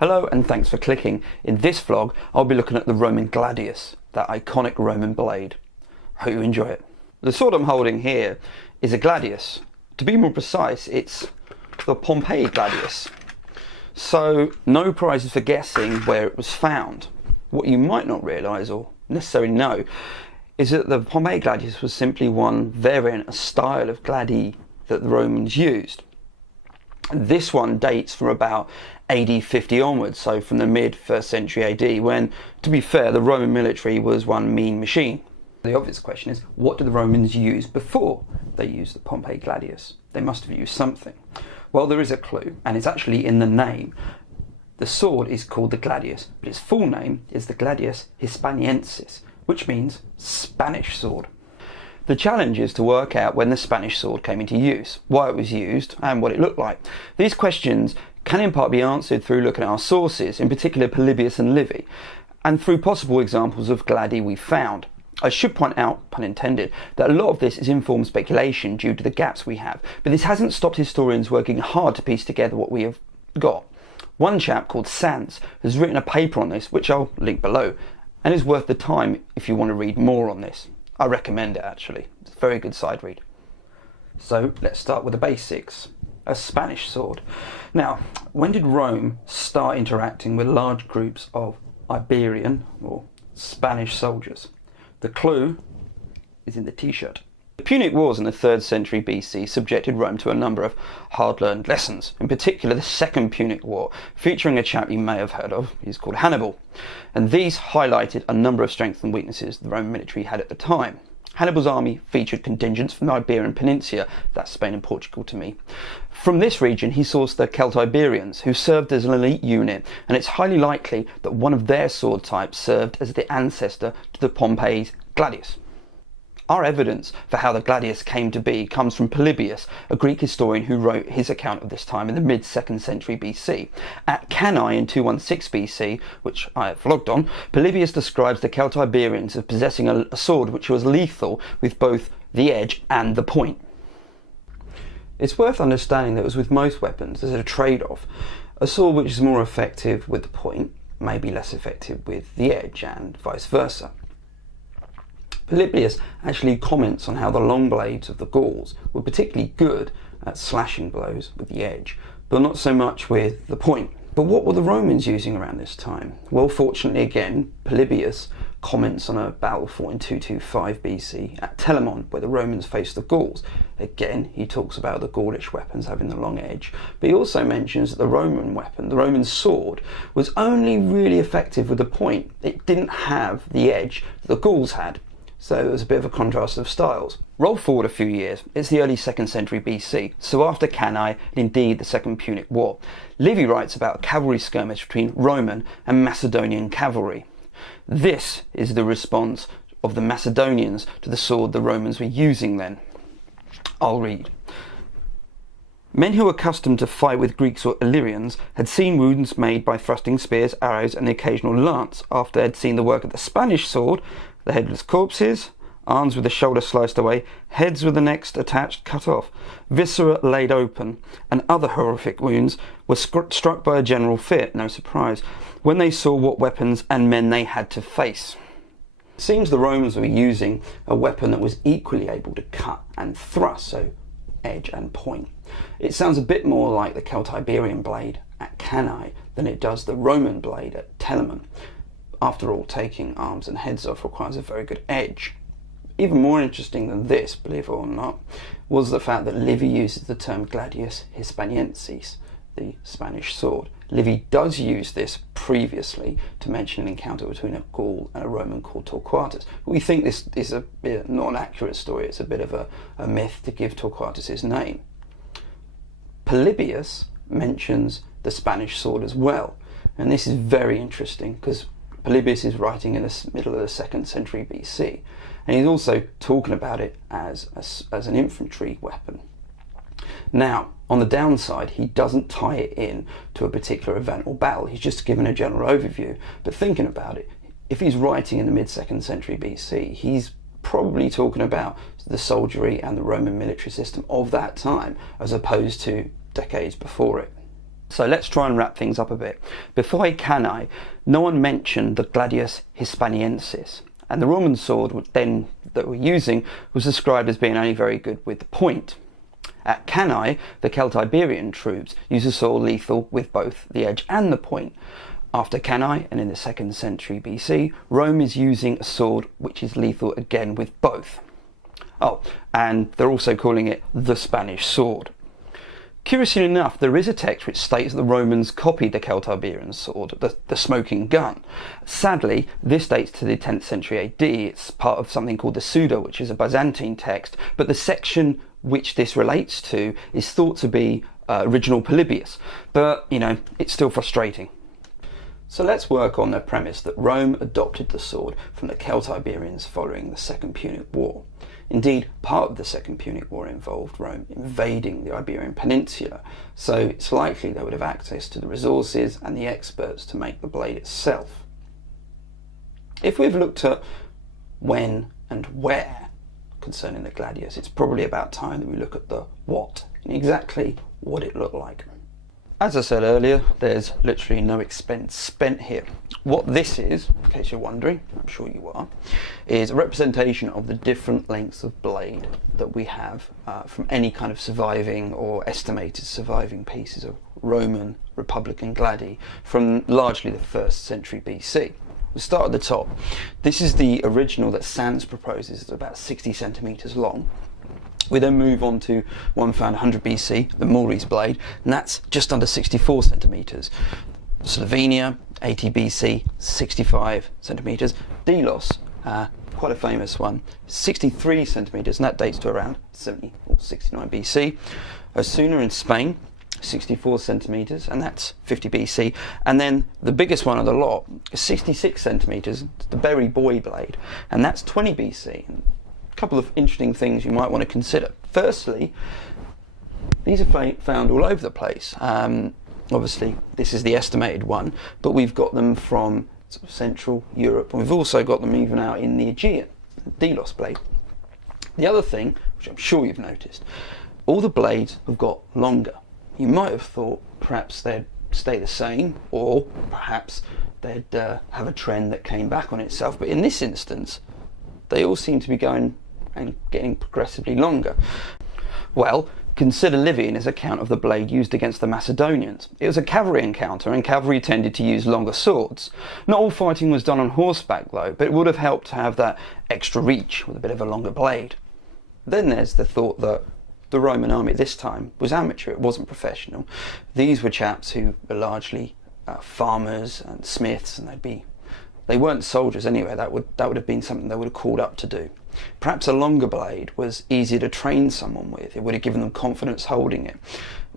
Hello and thanks for clicking. In this vlog I'll be looking at the Roman Gladius, that iconic Roman blade. Hope you enjoy it. The sword I'm holding here is a Gladius. To be more precise, it's the Pompeii Gladius. So no prizes for guessing where it was found. What you might not realise or necessarily know is that the Pompeii Gladius was simply one variant, a style of gladi that the Romans used. This one dates from about AD 50 onwards, so from the mid 1st century AD, when, to be fair, the Roman military was one mean machine. The obvious question is, what did the Romans use before they used the Pompeii Gladius? They must have used something. Well, there is a clue, and it's actually in the name. The sword is called the Gladius, but its full name is the Gladius Hispaniensis, which means Spanish sword. The challenge is to work out when the Spanish sword came into use, why it was used, and what it looked like. These questions can in part be answered through looking at our sources, in particular Polybius and Livy, and through possible examples of gladi we found. I should point out, pun intended, that a lot of this is informed speculation due to the gaps we have, but this hasn't stopped historians working hard to piece together what we have got. One chap called Sanz has written a paper on this, which I'll link below, and is worth the time if you want to read more on this. I recommend it actually, it's a very good side read. So let's start with the basics. A Spanish sword. Now, when did Rome start interacting with large groups of Iberian or Spanish soldiers? The clue is in the t-shirt. The Punic Wars in the 3rd century BC subjected Rome to a number of hard-learned lessons, in particular the Second Punic War, featuring a chap you may have heard of. He's called Hannibal. And these highlighted a number of strengths and weaknesses the Roman military had at the time. Hannibal's army featured contingents from the Iberian Peninsula, that's Spain and Portugal to me. From this region he sourced the Celtiberians, who served as an elite unit, and it's highly likely that one of their sword types served as the ancestor to the Pompeii Gladius. Our evidence for how the Gladius came to be comes from Polybius, a Greek historian who wrote his account of this time in the mid 2nd century BC. At Cannae in 216 BC, which I have vlogged on, Polybius describes the Celtiberians as possessing a sword which was lethal with both the edge and the point. It's worth understanding that as with most weapons, there's a trade-off. A sword which is more effective with the point may be less effective with the edge, and vice versa. Polybius actually comments on how the long blades of the Gauls were particularly good at slashing blows with the edge, but not so much with the point. But what were the Romans using around this time? Well, fortunately again, Polybius comments on a battle fought in 225 BC at Telamon, where the Romans faced the Gauls. Again, he talks about the Gaulish weapons having the long edge, but he also mentions that the Roman weapon, the Roman sword, was only really effective with the point. It didn't have the edge that the Gauls had. So there was a bit of a contrast of styles. Roll forward a few years, it's the early 2nd century BC, so after Cannae and indeed the Second Punic War. Livy writes about a cavalry skirmish between Roman and Macedonian cavalry. This is the response of the Macedonians to the sword the Romans were using then. I'll read. Men who were accustomed to fight with Greeks or Illyrians had seen wounds made by thrusting spears, arrows and the occasional lance. After they had seen the work of the Spanish sword, the headless corpses, arms with the shoulder sliced away, heads with the necks attached cut off, viscera laid open, and other horrific wounds were struck by a general fear, no surprise, when they saw what weapons and men they had to face. It seems the Romans were using a weapon that was equally able to cut and thrust, so edge and point. It sounds a bit more like the Celtiberian blade at Cannae than it does the Roman blade at Telamon. After all, taking arms and heads off requires a very good edge. Even more interesting than this, believe it or not, was the fact that Livy uses the term Gladius Hispaniensis, the Spanish sword. Livy does use this previously to mention an encounter between a Gaul and a Roman called Torquatus. But we think this is a bit not an accurate story, it's a bit of a myth to give Torquatus his name. Polybius mentions the Spanish sword as well, and this is very interesting because Polybius is writing in the middle of the 2nd century BC, and he's also talking about it as an infantry weapon. Now, on the downside, he doesn't tie it in to a particular event or battle, he's just given a general overview. But thinking about it, if he's writing in the mid 2nd century BC, he's probably talking about the soldiery and the Roman military system of that time, as opposed to decades before it. So let's try and wrap things up a bit. Before Cannae, no one mentioned the Gladius Hispaniensis, and the Roman sword then that we're using was described as being only very good with the point. At Cannae, the Celtiberian troops used a sword lethal with both the edge and the point. After Cannae, and in the 2nd century BC, Rome is using a sword which is lethal again with both. Oh, and they're also calling it the Spanish sword. Curiously enough, there is a text which states that the Romans copied the Celtiberian sword, the smoking gun. Sadly, this dates to the 10th century AD. It's part of something called the Suda, which is a Byzantine text, but the section which this relates to is thought to be original Polybius. But, you know, it's still frustrating. So let's work on the premise that Rome adopted the sword from the Celtiberians following the Second Punic War. Indeed, part of the Second Punic War involved Rome invading the Iberian Peninsula, so it's likely they would have access to the resources and the experts to make the blade itself. If we've looked at when and where concerning the Gladius, it's probably about time that we look at the what and exactly what it looked like. As I said earlier, there's literally no expense spent here. What this is, in case you're wondering, I'm sure you are, is a representation of the different lengths of blade that we have from any kind of surviving or estimated surviving pieces of Roman Republican gladi from largely the 1st century BC. We'll start at the top. This is the original that Sanz proposes. It's about 60 centimetres long. We then move on to one found 100 BC, the Maurice blade, and that's just under 64 centimetres. Slovenia, 80 BC, 65 centimetres. Delos, quite a famous one, 63 centimetres, and that dates to around 70 or 69 BC. Osuna in Spain, 64 centimetres, and that's 50 BC. And then the biggest one of the lot is 66 centimetres, the Berry Boy blade, and that's 20 BC. A couple of interesting things you might want to consider. Firstly, these are found all over the place. Obviously, this is the estimated one, but we've got them from sort of Central Europe, and we've also got them even out in the Aegean, the Delos blade. The other thing, which I'm sure you've noticed, all the blades have got longer. You might have thought perhaps they'd stay the same, or perhaps they'd have a trend that came back on itself, but in this instance, they all seem to be going and getting progressively longer. Well, consider Livian's account of the blade used against the Macedonians. It was a cavalry encounter, and cavalry tended to use longer swords. Not all fighting was done on horseback though, but it would have helped to have that extra reach with a bit of a longer blade. Then there's the thought that the Roman army at this time was amateur, it wasn't professional. These were chaps who were largely farmers and smiths, and they weren't soldiers anyway. That would have been something they would have called up to do. Perhaps a longer blade was easier to train someone with. It would have given them confidence holding it.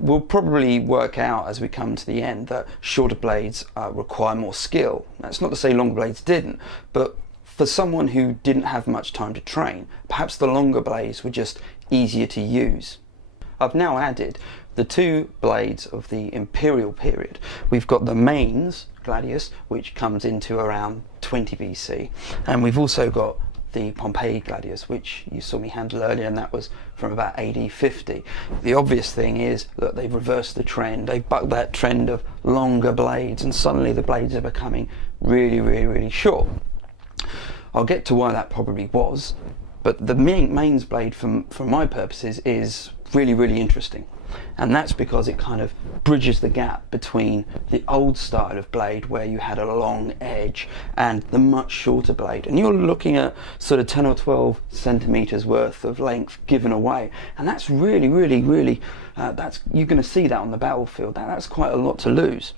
We'll probably work out as we come to the end that shorter blades require more skill. That's not to say longer blades didn't, but for someone who didn't have much time to train, perhaps the longer blades were just easier to use. I've now added the two blades of the imperial period. We've got the Mainz Gladius, which comes into around 20 BC, and we've also got the Pompeii Gladius, which you saw me handle earlier, and that was from about AD 50. The obvious thing is that they've reversed the trend. They've bucked that trend of longer blades, and suddenly the blades are becoming really, really, really short. I'll get to why that probably was, but the Mainz blade, for my purposes, is really, really interesting. And that's because it kind of bridges the gap between the old style of blade where you had a long edge and the much shorter blade, and you're looking at sort of 10 or 12 centimeters worth of length given away, and that's really, really, really you're going to see that on the battlefield. That's quite a lot to lose.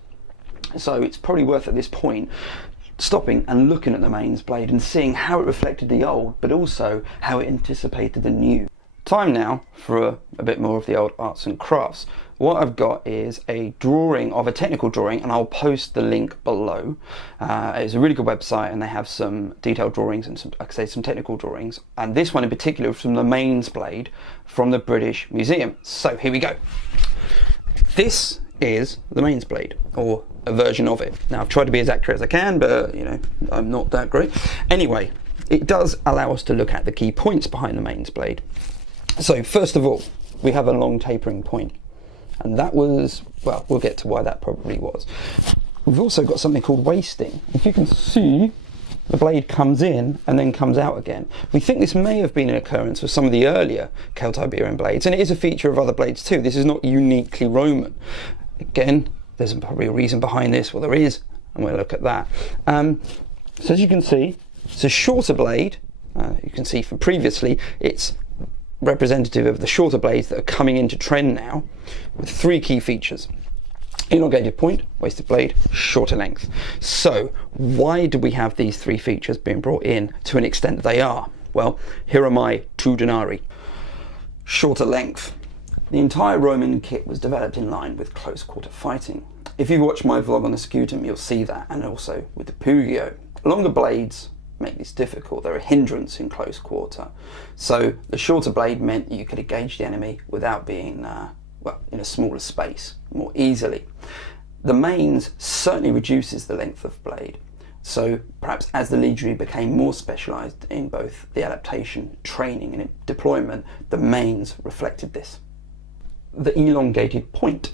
So it's probably worth at this point stopping and looking at the Mainz blade and seeing how it reflected the old, but also how it anticipated the new. Time now for a bit more of the old arts and crafts. What I've got is a drawing of a technical drawing, and I'll post the link below. It's a really good website, and they have some detailed drawings and some, like I say, some technical drawings. And this one in particular is from the Mainz blade from the British Museum. So here we go. This is the Mainz blade, or a version of it. Now I've tried to be as accurate as I can, but you know, I'm not that great. Anyway, it does allow us to look at the key points behind the Mainz blade. So first of all, we have a long tapering point, And that was, well, we'll get to why that probably was. We've also got something called wasting. If you can see, the blade comes in and then comes out again. We think this may have been an occurrence with some of the earlier Celtiberian blades, and it is a feature of other blades too. This is not uniquely Roman. Again, there's probably a reason behind this. Well, there is, and we'll look at that. So as you can see, it's a shorter blade. You can see from previously, it's representative of the shorter blades that are coming into trend now, with three key features. Elongated point, wasted blade, shorter length. So why do we have these three features being brought in to an extent that they are? Well, here are my 2 denarii. Shorter length. The entire Roman kit was developed in line with close quarter fighting. If you watch my vlog on the scutum, you'll see that, and also with the pugio. Longer blades make this difficult. They're a hindrance in close quarter. So the shorter blade meant you could engage the enemy without being well, in a smaller space, more easily. The Mainz certainly reduces the length of blade, so perhaps as the legionary became more specialised in both the adaptation, training and deployment, the Mainz reflected this. The elongated point,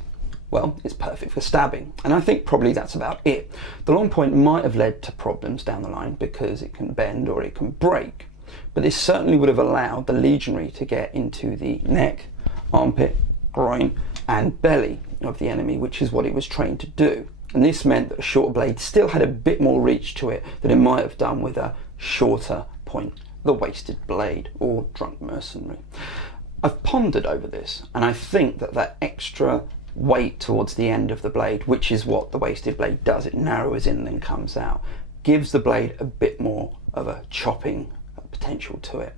well, it's perfect for stabbing, and I think probably that's about it. The long point might have led to problems down the line because it can bend or it can break, but this certainly would have allowed the legionary to get into the neck, armpit, groin and belly of the enemy, which is what it was trained to do. And this meant that a short blade still had a bit more reach to it than it might have done with a shorter point, the wasted blade or drunk mercenary. I've pondered over this, and I think that that extra weight towards the end of the blade, which is what the wasted blade does, it narrows in and then comes out, gives the blade a bit more of a chopping potential to it.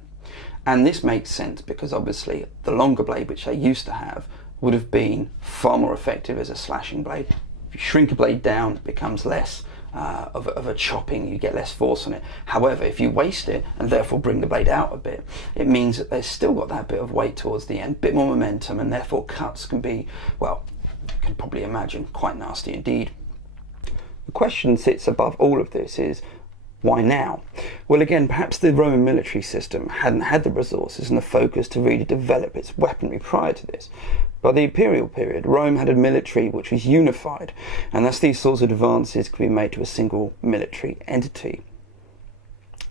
And this makes sense because obviously the longer blade, which they used to have, would have been far more effective as a slashing blade. If you shrink a blade down, it becomes less of a chopping, you get less force on it. However, if you waste it and therefore bring the blade out a bit, it means that there's still got that bit of weight towards the end, bit more momentum, and therefore cuts can be, well, you can probably imagine, quite nasty indeed. The question sits above all of this is, why now? Well, again, perhaps the Roman military system hadn't had the resources and the focus to really develop its weaponry prior to this. By the imperial period, Rome had a military which was unified, and thus these sorts of advances could be made to a single military entity.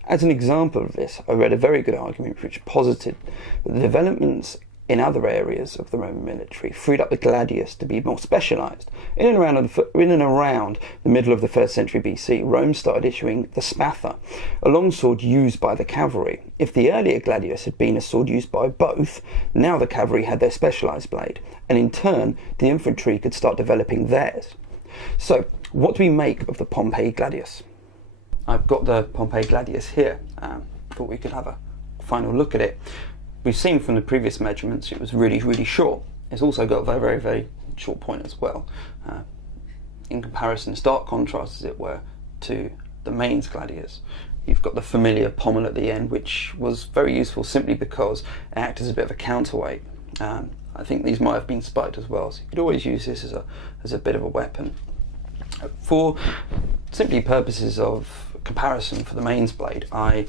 As an example of this, I read a very good argument which posited that the developments in other areas of the Roman military freed up the gladius to be more specialised. In and around the middle of the 1st century BC, Rome started issuing the spatha, a longsword used by the cavalry. If the earlier gladius had been a sword used by both, now the cavalry had their specialised blade, and in turn the infantry could start developing theirs. So, what do we make of the Pompeii Gladius? I've got the Pompeii Gladius here. Thought we could have a final look at it. We've seen from the previous measurements it was really, really short. It's also got a very, very, very short point as well. In comparison, stark contrast, as it were, to the Mainz Gladius. You've got the familiar pommel at the end, which was very useful simply because it acted as a bit of a counterweight. I think these might have been spiked as well, so you could always use this as a bit of a weapon. For simply purposes of comparison for the Mainz blade, I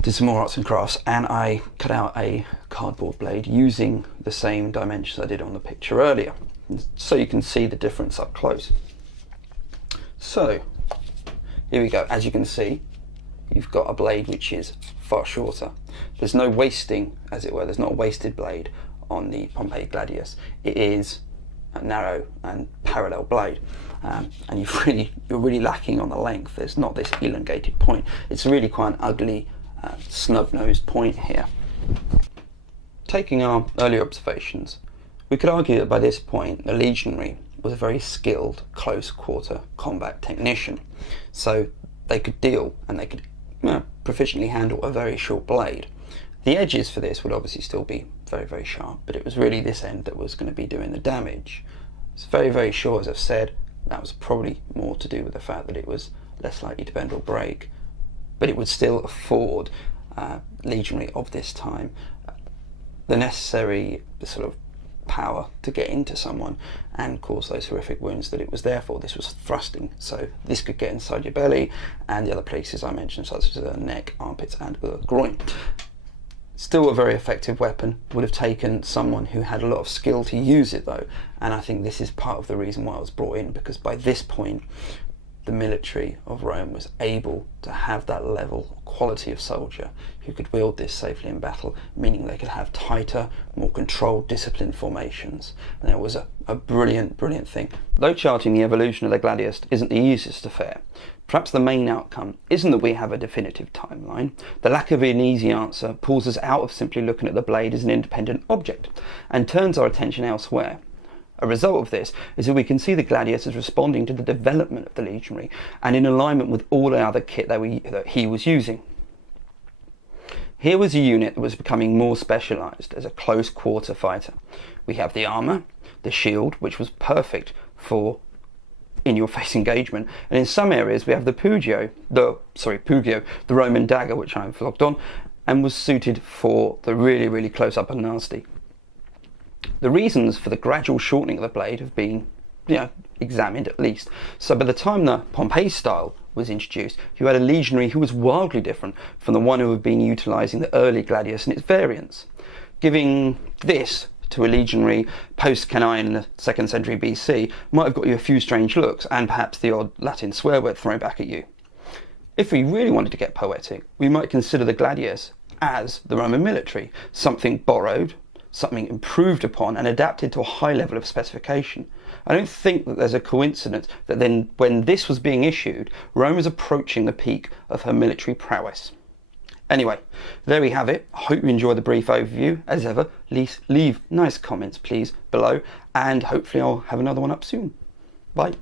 did some more arts and crafts and I cut out a cardboard blade using the same dimensions I did on the picture earlier, so you can see the difference up close. So here we go. As you can see, you've got a blade which is far shorter. There's no wasting, as it were. There's not a wasted blade on the Pompeii Gladius. It is a narrow and parallel blade, and you're really lacking on the length. There's not this elongated point. It's really quite an ugly snub-nosed point here. Taking our earlier observations, we could argue that by this point the legionary was a very skilled close quarter combat technician, so they could deal and they could proficiently handle a very short blade. The edges for this would obviously still be very, very sharp, but it was really this end that was going to be doing the damage. It's very, very short, as I've said. That was probably more to do with the fact that it was less likely to bend or break, but it would still afford legionary of this time the necessary sort of power to get into someone and cause those horrific wounds that it was there for. This was thrusting, so this could get inside your belly and the other places I mentioned, such as the neck, armpits and the groin. Still a very effective weapon. Would have taken someone who had a lot of skill to use it though, and I think this is part of the reason why it was brought in, because by this point the military of Rome was able to have that level of quality of soldier who could wield this safely in battle, meaning they could have tighter, more controlled, disciplined formations. And it was a brilliant thing. Though charting the evolution of the gladius isn't the easiest affair, perhaps the main outcome isn't that we have a definitive timeline. The lack of an easy answer pulls us out of simply looking at the blade as an independent object and turns our attention elsewhere. A result of this is that we can see the gladius as responding to the development of the legionary and in alignment with all the other kit that he was using. Here was a unit that was becoming more specialised as a close quarter fighter. We have the armour, the shield, which was perfect for in-your-face engagement, and in some areas we have the pugio, the Roman dagger, which I've vlogged on, and was suited for the really close up and nasty. The reasons for the gradual shortening of the blade have been, examined at least. So by the time the Pompeii style was introduced, you had a legionary who was wildly different from the one who had been utilising the early gladius and its variants. Giving this to a legionary post-canine in the 2nd century BC might have got you a few strange looks and perhaps the odd Latin swear word thrown back at you. If we really wanted to get poetic, we might consider the gladius as the Roman military, something borrowed, something improved upon and adapted to a high level of specification. I don't think that there's a coincidence that then when this was being issued, Rome was approaching the peak of her military prowess. Anyway, there we have it. I hope you enjoyed the brief overview. As ever, leave nice comments please below, and hopefully I'll have another one up soon. Bye.